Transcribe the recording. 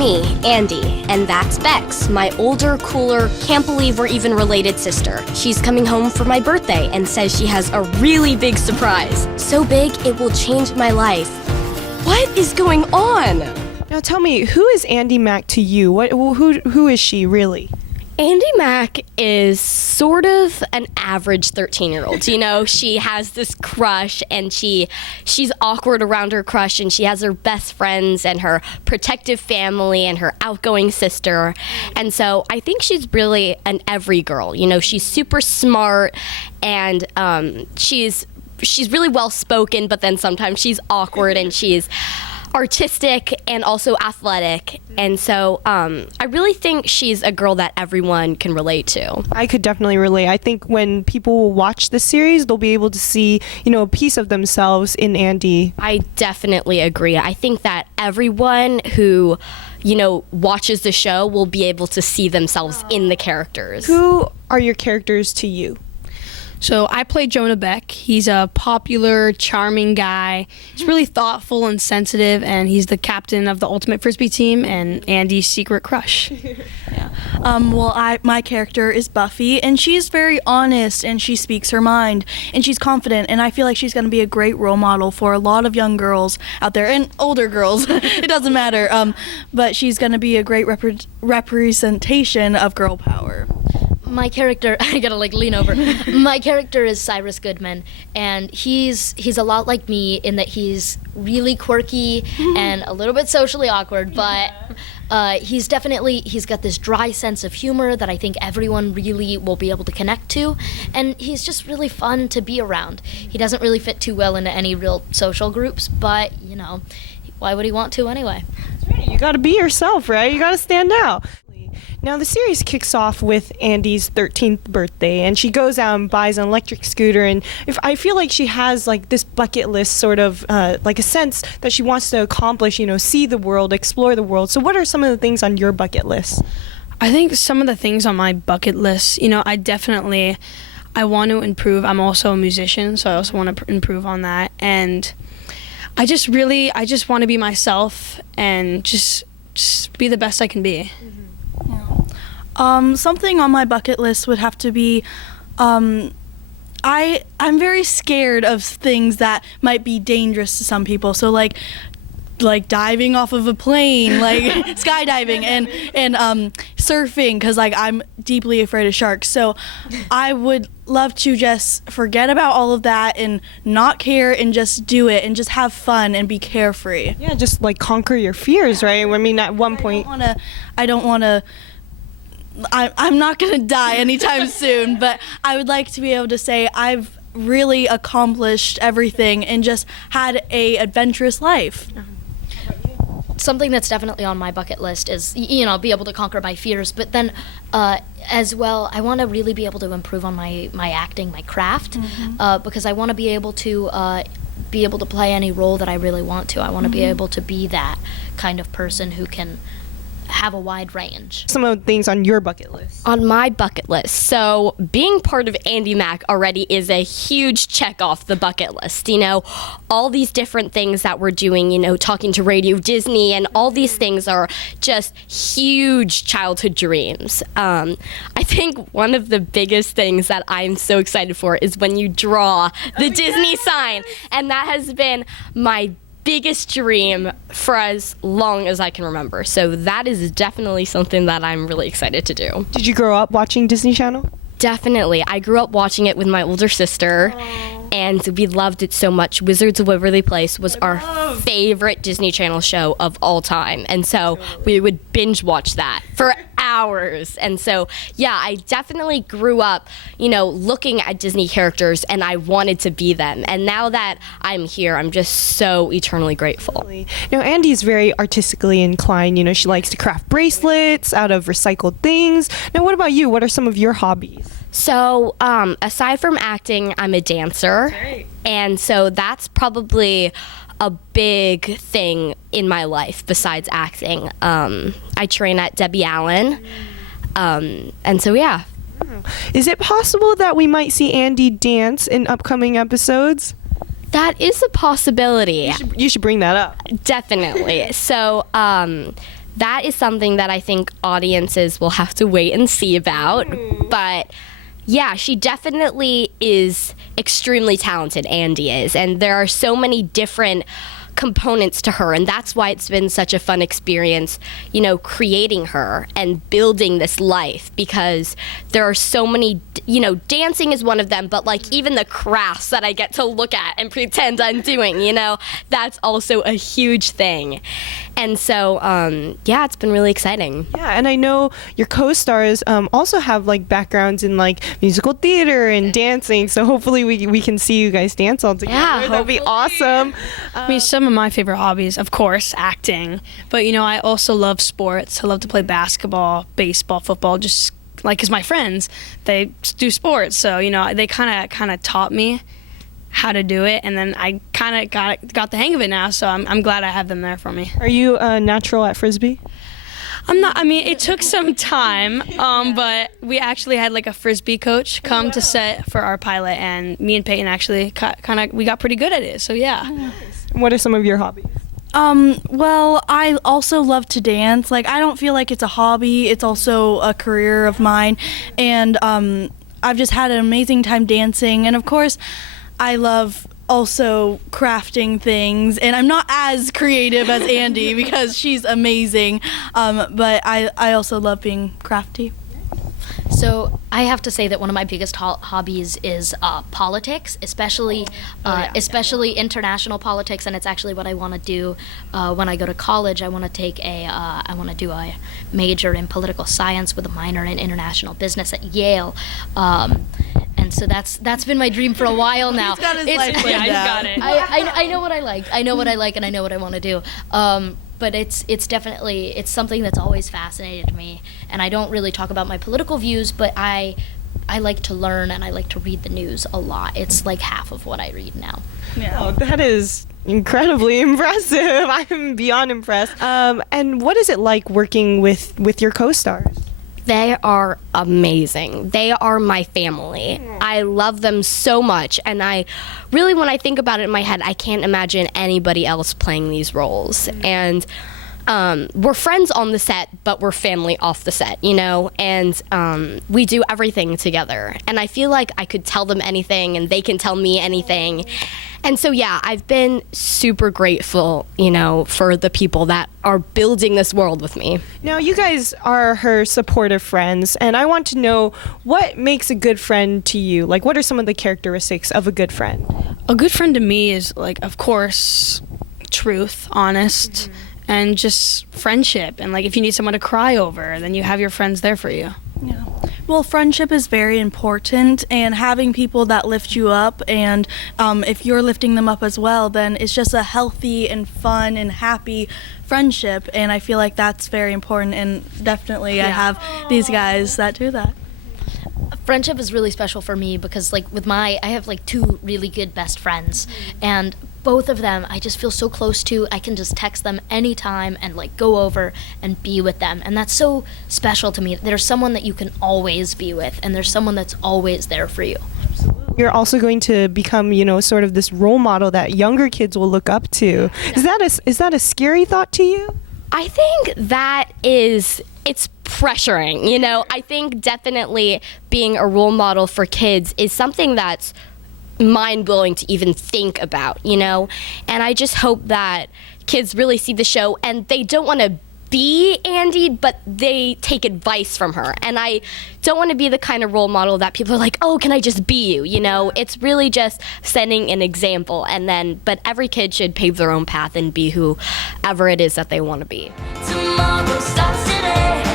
me, Andi, and that's Bex, my older, cooler, can't believe we're even related sister. She's coming home for my birthday and says she has a really big surprise. So big, it will change my life. What is going on? Now tell me, who is Andi Mack to you? Who is she really? Andi Mack is sort of an average 13-year-old. You know, she has this crush, and she's awkward around her crush, and she has her best friends and her protective family and her outgoing sister. And so I think she's really an every girl. You know, she's super smart, and she's really well-spoken, but then sometimes she's awkward, and she's artistic and also athletic. And so I really think she's a girl that everyone can relate to. I could definitely relate. I think when people watch the series, they'll be able to see, you know, a piece of themselves in Andi. I definitely agree. I think that everyone who, you know, watches the show will be able to see themselves in the characters. Who are your characters to you? So I play Jonah Beck. He's a popular, charming guy. He's really thoughtful and sensitive, and he's the captain of the ultimate frisbee team and Andy's secret crush. My character is Buffy, and she's very honest, and she speaks her mind, and she's confident, and I feel like she's going to be a great role model for a lot of young girls out there, and older girls. It doesn't matter. But she's going to be a great representation of girl power. My character, I gotta lean over. My character is Cyrus Goodman, and he's a lot like me in that he's really quirky and a little bit socially awkward, but he's got this dry sense of humor that I think everyone really will be able to connect to, and he's just really fun to be around. He doesn't really fit too well into any real social groups, but, you know, why would he want to anyway? That's right. You gotta be yourself, right? You gotta stand out. Now, the series kicks off with Andi's 13th birthday, and she goes out and buys an electric scooter, and I feel like she has, like, this bucket list sort of, like a sense that she wants to accomplish, you know, see the world, explore the world. So what are some of the things on your bucket list? I think some of the things on my bucket list, you know, I want to improve. I'm also a musician, so I also want to improve on that. And I just want to be myself and just be the best I can be. Something on my bucket list would have to be, I'm very scared of things that might be dangerous to some people. So like diving off of a plane, like skydiving and surfing, because like I'm deeply afraid of sharks. So I would love to just forget about all of that and not care and just do it and just have fun and be carefree. Yeah, just like conquer your fears, right? I mean, at one point, I'm not going to die anytime soon, but I would like to be able to say I've really accomplished everything and just had a adventurous life. Something that's definitely on my bucket list is, you know, be able to conquer my fears, but then as well, I want to really be able to improve on my acting, my craft, because I want to be able to play any role that I really want to. I want to be able to be that kind of person who can have a wide range. Some of the things on your bucket list. On my bucket list. So being part of Andi Mack already is a huge check off the bucket list. You know, all these different things that we're doing, you know, talking to Radio Disney, and all these things are just huge childhood dreams. I think one of the biggest things that I'm so excited for is when you draw the Disney sign. And that has been my biggest dream for as long as I can remember. So that is definitely something that I'm really excited to do. Did you grow up watching Disney Channel? Definitely. I grew up watching it with my older sister, and we loved it so much. Wizards of Waverly Place was our favorite Disney Channel show of all time, and so we would binge watch that for hours. And so, yeah, I definitely grew up, you know, looking at Disney characters, and I wanted to be them. And now that I'm here, I'm just so eternally grateful. Now, Andi's very artistically inclined. You know, she likes to craft bracelets out of recycled things. Now, what about you? What are some of your hobbies? So, aside from acting, I'm a dancer. And so that's probably a big thing in my life besides acting. I train at Debbie Allen. And so, yeah. Is it possible that we might see Andi dance in upcoming episodes? That is a possibility. You should bring that up. Definitely. So, that is something that I think audiences will have to wait and see about. But yeah, she definitely is extremely talented, Andi is, and there are so many different components to her, and that's why it's been such a fun experience, you know, creating her and building this life, because there are so many, you know, dancing is one of them, but like even the crafts that I get to look at and pretend I'm doing, you know, that's also a huge thing. And so yeah, it's been really exciting. Yeah, and I know your co-stars also have like backgrounds in like musical theater and dancing, so hopefully we can see you guys dance all together. Yeah, that'd be awesome. I mean, some of my favorite hobbies, of course, acting. But, you know, I also love sports. I love to play basketball, baseball, football, just like, because my friends, they do sports. So, you know, they kind of taught me how to do it. And then I kind of got the hang of it now. So I'm glad I have them there for me. Are you natural at Frisbee? I'm not. I mean, it took some time, but we actually had like a Frisbee coach come to set for our pilot, and me and Peyton actually we got pretty good at it. So yeah. What are some of your hobbies? Well, I also love to dance. Like, I don't feel like it's a hobby. It's also a career of mine. And I've just had an amazing time dancing. And of course, I love also crafting things. And I'm not as creative as Andi because she's amazing. But I also love being crafty. So I have to say that one of my biggest hobbies is politics, especially international politics, and it's actually what I want to do when I go to college. I want to do a major in political science with a minor in international business at Yale. And so that's been my dream for a while now. He's got his life planned out. got it. I know what I like. I know what I like, and I know what I want to do. But it's definitely something that's always fascinated me. And I don't really talk about my political views, but I like to learn and I like to read the news a lot. It's like half of what I read now. Yeah. Oh, that is incredibly impressive. I'm beyond impressed. And what is it like working with your co-stars? They are amazing. They are my family. I love them so much, and I really, when I think about it in my head, I can't imagine anybody else playing these roles. And we're friends on the set, but we're family off the set, you know, and we do everything together. And I feel like I could tell them anything and they can tell me anything. And so, yeah, I've been super grateful, you know, for the people that are building this world with me. Now, you guys are her supportive friends, and I want to know what makes a good friend to you? Like, what are some of the characteristics of a good friend? A good friend to me is, like, of course, truth, honest, and just friendship. And, like, if you need someone to cry over, then you have your friends there for you. Yeah. Well, friendship is very important, and having people that lift you up, and if you're lifting them up as well, then it's just a healthy and fun and happy friendship, and I feel like that's very important, and definitely I have these guys that do that. Friendship is really special for me because, like, I have like two really good best friends, and both of them I just feel so close to. I can just text them anytime and like go over and be with them, and that's so special to me. There's someone that you can always be with, and there's someone that's always there for you. You're also going to become, you know, sort of this role model that younger kids will look up to. Yeah. Is that a scary thought to you? I think it's pressuring, you know. I think definitely being a role model for kids is something that's mind-blowing to even think about, you know. And I just hope that kids really see the show and they don't want to be Andi, but they take advice from her. And I don't want to be the kind of role model that people are like, oh, can I just be you? You know, it's really just setting an example. But every kid should pave their own path and be whoever it is that they want to be. Tomorrow starts today.